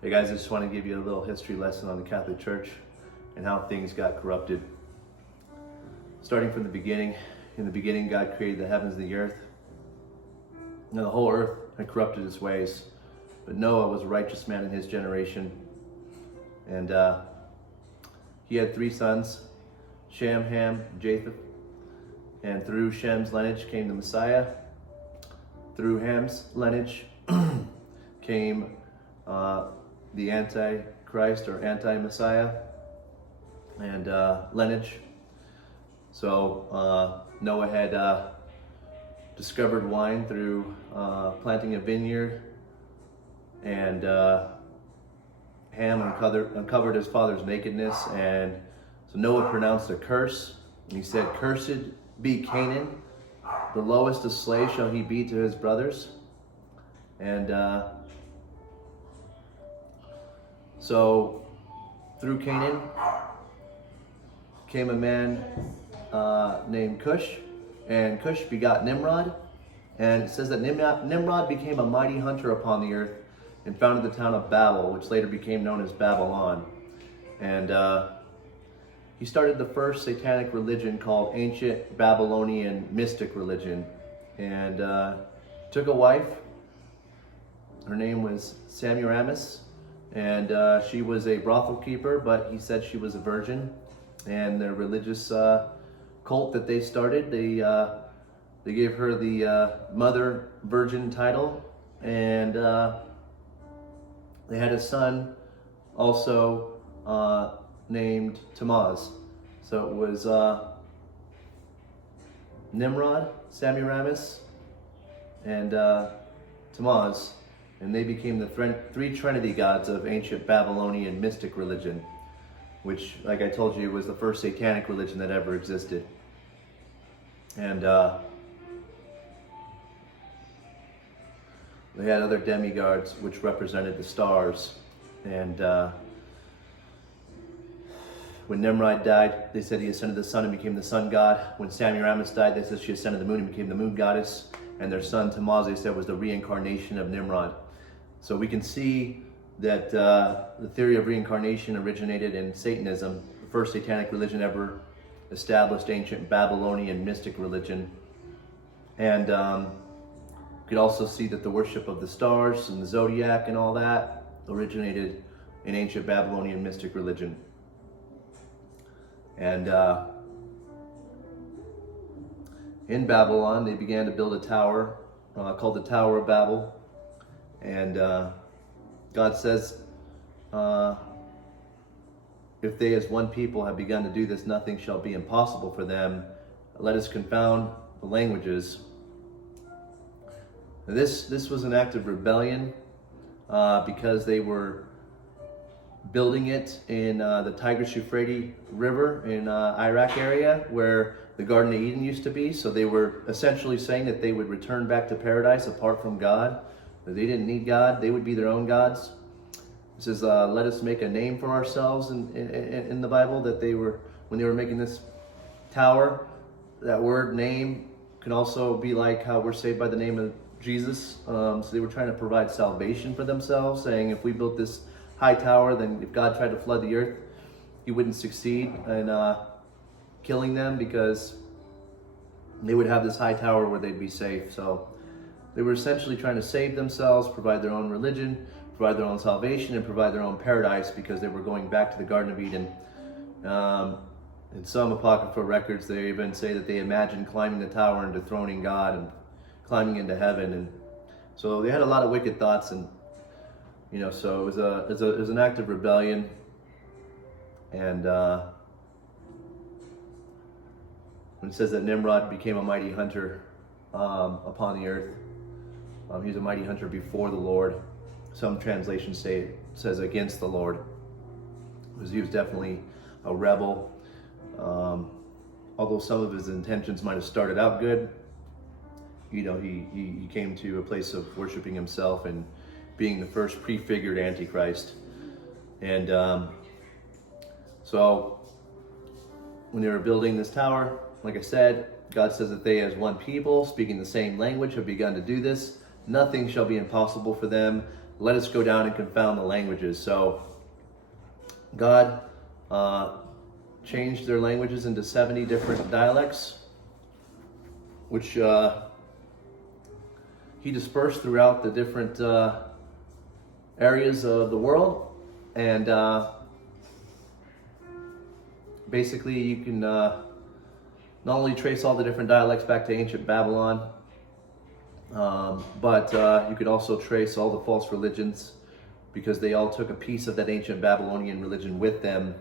Hey guys, I just want to give you a little history lesson on the Catholic Church and how things got corrupted. Starting from the beginning, in the beginning God created the heavens and the earth. Now the whole earth had corrupted its ways, but Noah was a righteous man in his generation. And he had 3 sons, Shem, Ham, Japheth. And through Shem's lineage came the Messiah. Through Ham's lineage came the Antichrist or anti-Messiah and lineage. So Noah had discovered wine through planting a vineyard, and Ham uncovered his father's nakedness, and so Noah pronounced a curse, and he said, "Cursed be Canaan, the lowest of slaves shall he be to his brothers." And so through Canaan came a man named Cush, and Cush begot Nimrod. And it says that Nimrod became a mighty hunter upon the earth and founded the town of Babel, which later became known as Babylon. And he started the first satanic religion called Ancient Babylonian Mystic Religion. And took a wife. Her name was Semiramis. And she was a brothel keeper, but he said she was a virgin. And their religious cult that they started, they gave her the Mother Virgin title, and they had a son also named Tammuz. So it was Nimrod, Semiramis, and Tammuz. And they became the 3 Trinity gods of ancient Babylonian mystic religion, which, like I told you, was the first satanic religion that ever existed. And they had other demigods, which represented the stars. And when Nimrod died, they said he ascended the sun and became the sun god. When Semiramis died, they said she ascended the moon and became the moon goddess. And their son Tammuz, they said, was the reincarnation of Nimrod. So we can see that the theory of reincarnation originated in Satanism, the first satanic religion ever established, ancient Babylonian mystic religion. And you could also see that the worship of the stars and the zodiac and all that originated in ancient Babylonian mystic religion. And in Babylon, they began to build a tower called the Tower of Babel. And God says, if they as one people have begun to do this, nothing shall be impossible for them. Let us confound the languages. Now this was an act of rebellion because they were building it in the Tigris-Euphrates River in Iraq area where the Garden of Eden used to be. So they were essentially saying that they would return back to paradise apart from God. That they didn't need God, they would be their own gods. It says, let us make a name for ourselves in the Bible, that they were, when they were making this tower, that word name can also be like how we're saved by the name of Jesus. So they were trying to provide salvation for themselves, saying if we built this high tower, then if God tried to flood the earth, he wouldn't succeed in killing them because they would have this high tower where they'd be safe. So they were essentially trying to save themselves, provide their own religion, provide their own salvation, and provide their own paradise because they were going back to the Garden of Eden. In some apocryphal records, they even say that they imagined climbing the tower and dethroning God and climbing into heaven. And so they had a lot of wicked thoughts, and so it was an act of rebellion. And when it says that Nimrod became a mighty hunter upon the earth, he was a mighty hunter before the Lord. Some translations says against the Lord. He was definitely a rebel. Although some of his intentions might have started out good, he came to a place of worshiping himself and being the first prefigured Antichrist. And so when they were building this tower, like I said, God says that they as one people, speaking the same language, have begun to do this. Nothing shall be impossible for them. let us go down and confound the languages. So God changed their languages into 70 different dialects, which he dispersed throughout the different areas of the world. And basically you can not only trace all the different dialects back to ancient Babylon, but you could also trace all the false religions, because they all took a piece of that ancient Babylonian religion with them.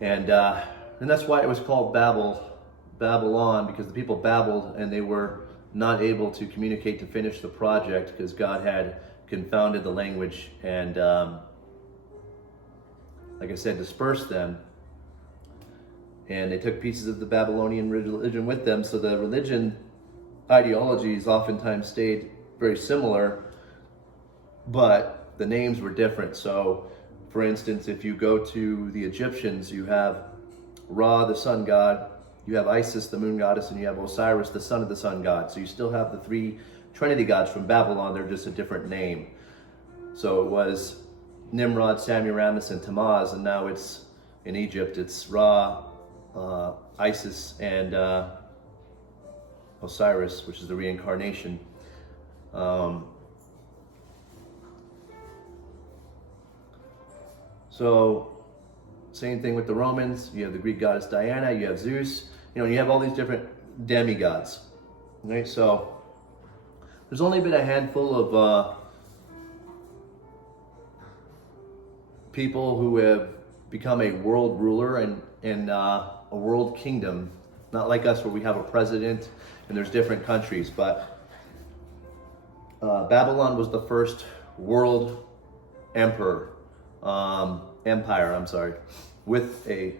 And that's why it was called Babylon, because the people babbled and they were not able to communicate to finish the project, because God had confounded the language and, like I said, dispersed them. And they took pieces of the Babylonian religion with them, so the religion ideologies oftentimes stayed very similar, but the names were different. So, for instance, if you go to the Egyptians, you have Ra, the sun god, you have Isis, the moon goddess, and you have Osiris, the son of the sun god. So you still have the three Trinity gods from Babylon, they're just a different name. So it was Nimrod, Semiramis, and Tammuz, and now it's in Egypt, it's Ra, Isis, and Osiris, which is the reincarnation. So, same thing with the Romans. You have the Greek goddess Diana, you have Zeus, you have all these different demigods. Right? So, there's only been a handful of people who have become a world ruler and a world kingdom. Not like us, where we have a president and there's different countries, but Babylon was the first world empire, with a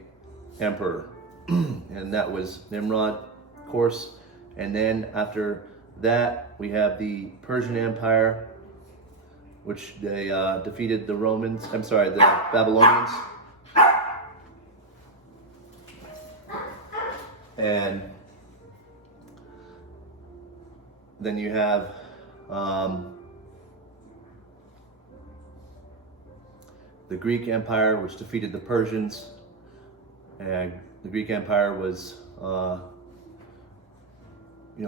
emperor, and that was Nimrod, of course. And then after that, we have the Persian Empire, which they defeated the Babylonians. And then you have the Greek Empire, which defeated the Persians. And the Greek Empire was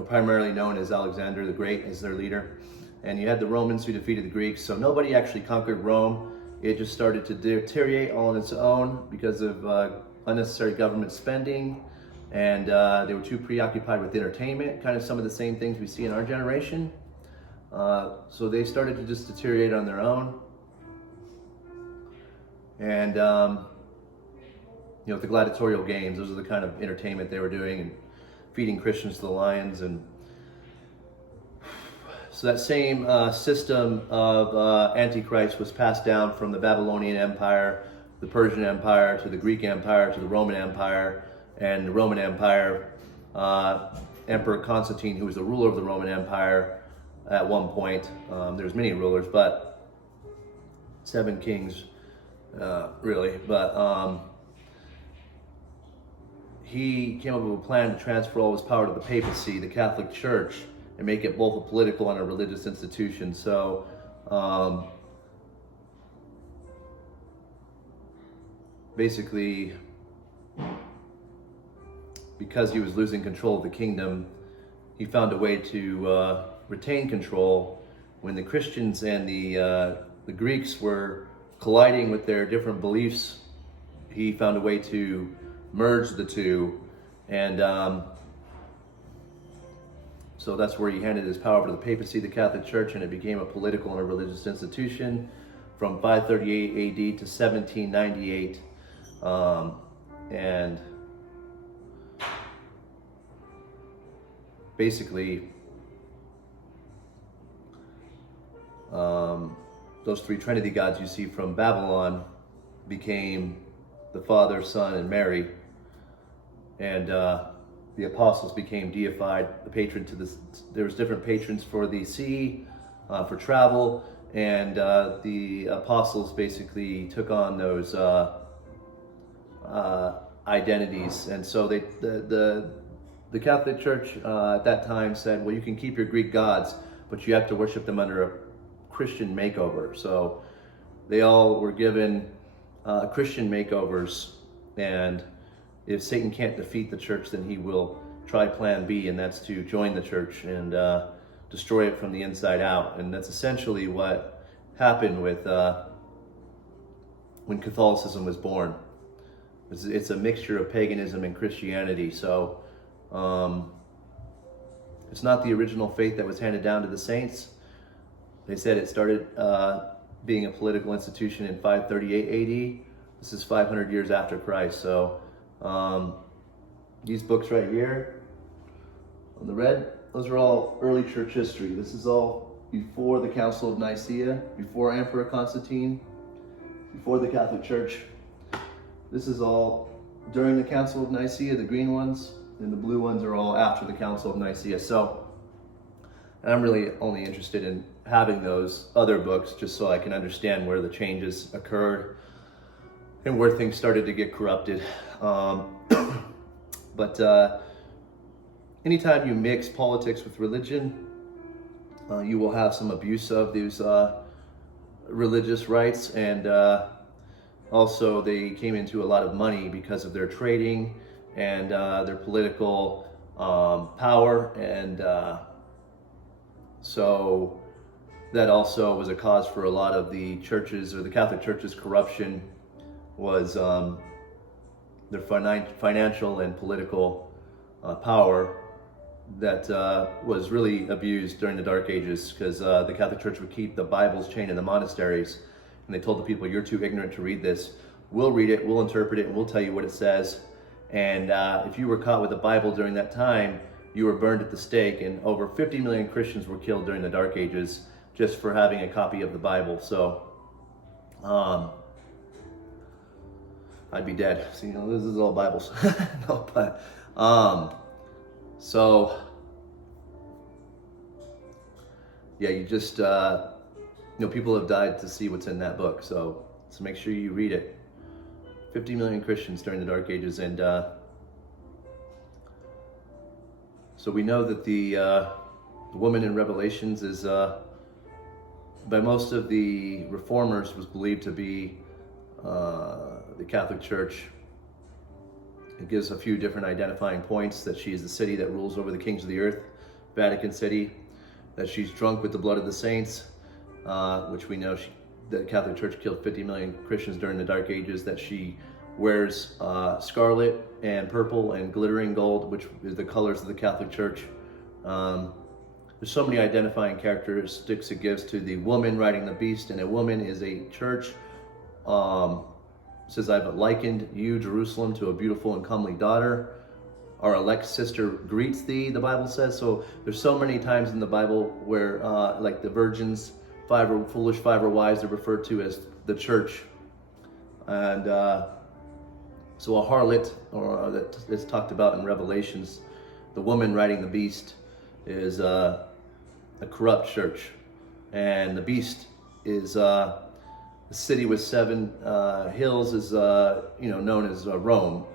primarily known as Alexander the Great as their leader. And you had the Romans, who defeated the Greeks. So nobody actually conquered Rome. It just started to deteriorate all on its own because of unnecessary government spending. And they were too preoccupied with entertainment, kind of some of the same things we see in our generation. So they started to just deteriorate on their own. And, the gladiatorial games, those are the kind of entertainment they were doing, and feeding Christians to the lions. And so that same system of Antichrist was passed down from the Babylonian Empire, the Persian Empire, to the Greek Empire, to the Roman Empire. And the Roman Empire, Emperor Constantine, who was the ruler of the Roman Empire at one point. There's many rulers, but 7 kings, really. But he came up with a plan to transfer all his power to the papacy, the Catholic Church, and make it both a political and a religious institution. So basically, because he was losing control of the kingdom, he found a way to retain control. When the Christians and the Greeks were colliding with their different beliefs, he found a way to merge the two. And so that's where he handed his power over to the papacy, the Catholic Church, and it became a political and a religious institution from 538 AD to 1798. And basically, those 3 Trinity gods you see from Babylon became the Father, Son, and Mary. And the apostles became deified. The patron to this, there was different patrons for the sea, for travel, and the apostles basically took on those identities. And so the Catholic Church at that time said, well, you can keep your Greek gods, but you have to worship them under a Christian makeover. So they all were given Christian makeovers, and if Satan can't defeat the church, then he will try plan B, and that's to join the church and destroy it from the inside out. And that's essentially what happened with when Catholicism was born. It's a mixture of paganism and Christianity. So it's not the original faith that was handed down to the saints. They said it started being a political institution in 538 AD. This is 500 years after Christ. So these books right here on the red, those are all early church history. This is all before the Council of Nicaea, before Emperor Constantine, before the Catholic Church. This is all during the Council of Nicaea, the green ones, and the blue ones are all after the Council of Nicaea. So, and I'm really only interested in having those other books just so I can understand where the changes occurred and where things started to get corrupted. But anytime you mix politics with religion, you will have some abuse of these religious rights, and also they came into a lot of money because of their trading and their political power, and so that also was a cause for a lot of the churches, or the Catholic Church's corruption, was their financial and political power that was really abused during the Dark Ages, because the Catholic Church would keep the Bibles chained in the monasteries, and they told the people, you're too ignorant to read this. We'll read it, we'll interpret it, and we'll tell you what it says. And if you were caught with a Bible during that time, you were burned at the stake, and over 50 million Christians were killed during the Dark Ages just for having a copy of the Bible. So I'd be dead. So, this is all Bibles. No, but so yeah, you just people have died to see what's in that book. So make sure you read it. 50 million Christians during the Dark Ages, and so we know that the woman in Revelations is, by most of the reformers, was believed to be the Catholic Church. It gives a few different identifying points: that she is the city that rules over the kings of the earth, Vatican City; that she's drunk with the blood of the saints, which we know the Catholic Church killed 50 million Christians during the Dark Ages; that she wears scarlet and purple and glittering gold, which is the colors of the Catholic Church. There's so many identifying characteristics it gives to the woman riding the beast, and a woman is a church. Says, I've likened you, Jerusalem, to a beautiful and comely daughter. Our elect sister greets thee, the Bible says. So there's so many times in the Bible where like the virgins, foolish, five are wise, they're referred to as the church. And so a harlot, or that is talked about in Revelations, the woman riding the beast, is a corrupt church. And the beast is the city with seven hills, is known as Rome,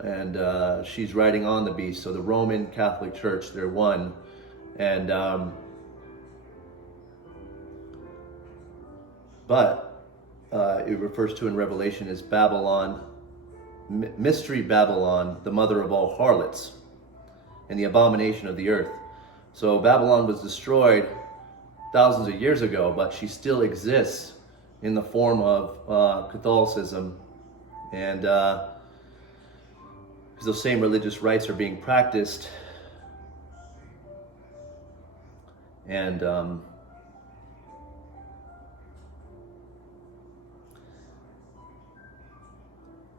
and she's riding on the beast. So the Roman Catholic Church, they're one, and but it refers to in Revelation as Babylon, mystery Babylon, the mother of all harlots, and the abomination of the earth. So Babylon was destroyed thousands of years ago, but she still exists in the form of Catholicism, and because those same religious rites are being practiced, and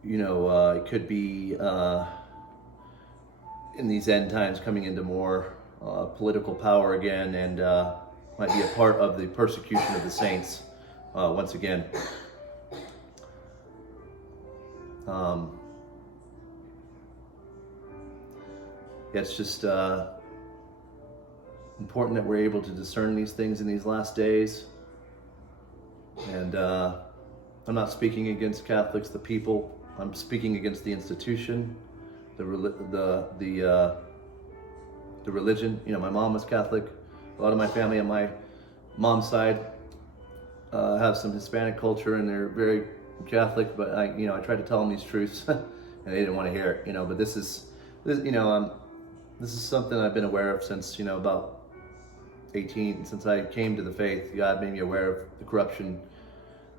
it could be in these end times coming into more political power again, and might be a part of the persecution of the saints once again. It's just important that we're able to discern these things in these last days. And I'm not speaking against Catholics, the people. I'm speaking against the institution, the religion. My mom was Catholic. A lot of my family on my mom's side have some Hispanic culture, and they're very Catholic. But I tried to tell them these truths, and they didn't want to hear it. But this is something I've been aware of since about 18. Since I came to the faith, God made me aware of the corruption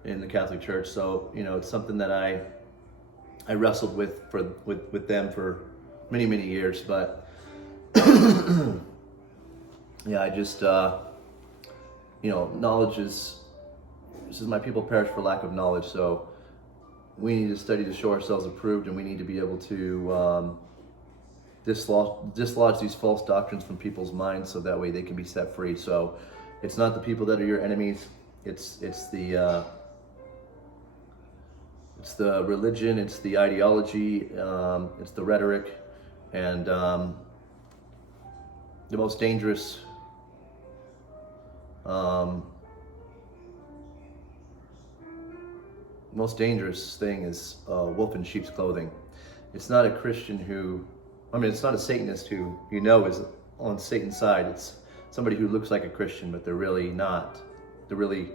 in the Catholic Church. So it's something that I wrestled with them for many years. But yeah, I just knowledge is. This is my people perish for lack of knowledge. So we need to study to show ourselves approved, and we need to be able to dislodge these false doctrines from people's minds, so that way they can be set free. So it's not the people that are your enemies. It's the religion. It's the ideology. It's the rhetoric, and the most dangerous. Most dangerous thing is wolf in sheep's clothing. It's not a Christian it's not a Satanist who is on Satan's side. It's somebody who looks like a Christian, but they're really not. They're really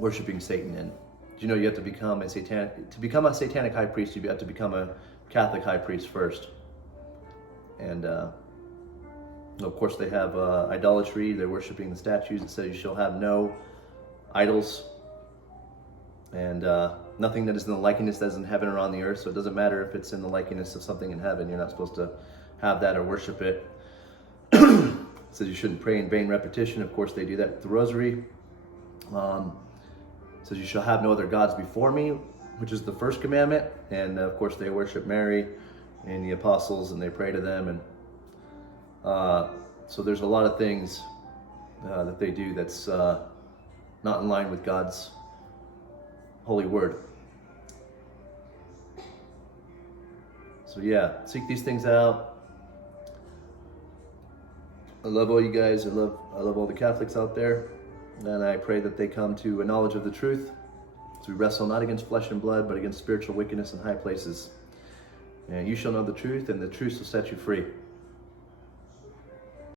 worshiping Satan. And you have to become a satanic high priest, you have to become a Catholic high priest first. And of course they have idolatry. They're worshiping the statues. It says you shall have no idols, and nothing that is in the likeness that is in heaven or on the earth. So it doesn't matter if it's in the likeness of something in heaven. You're not supposed to have that or worship it. It says you shouldn't pray in vain repetition. Of course, they do that with the rosary. It says you shall have no other gods before me, which is the first commandment. And of course, they worship Mary and the apostles, and they pray to them. And so there's a lot of things that they do that's not in line with God's holy word. So yeah, seek these things out. I love all you guys. I love all the Catholics out there, and I pray that they come to a knowledge of the truth. So we wrestle not against flesh and blood, but against spiritual wickedness in high places. And you shall know the truth, and the truth will set you free.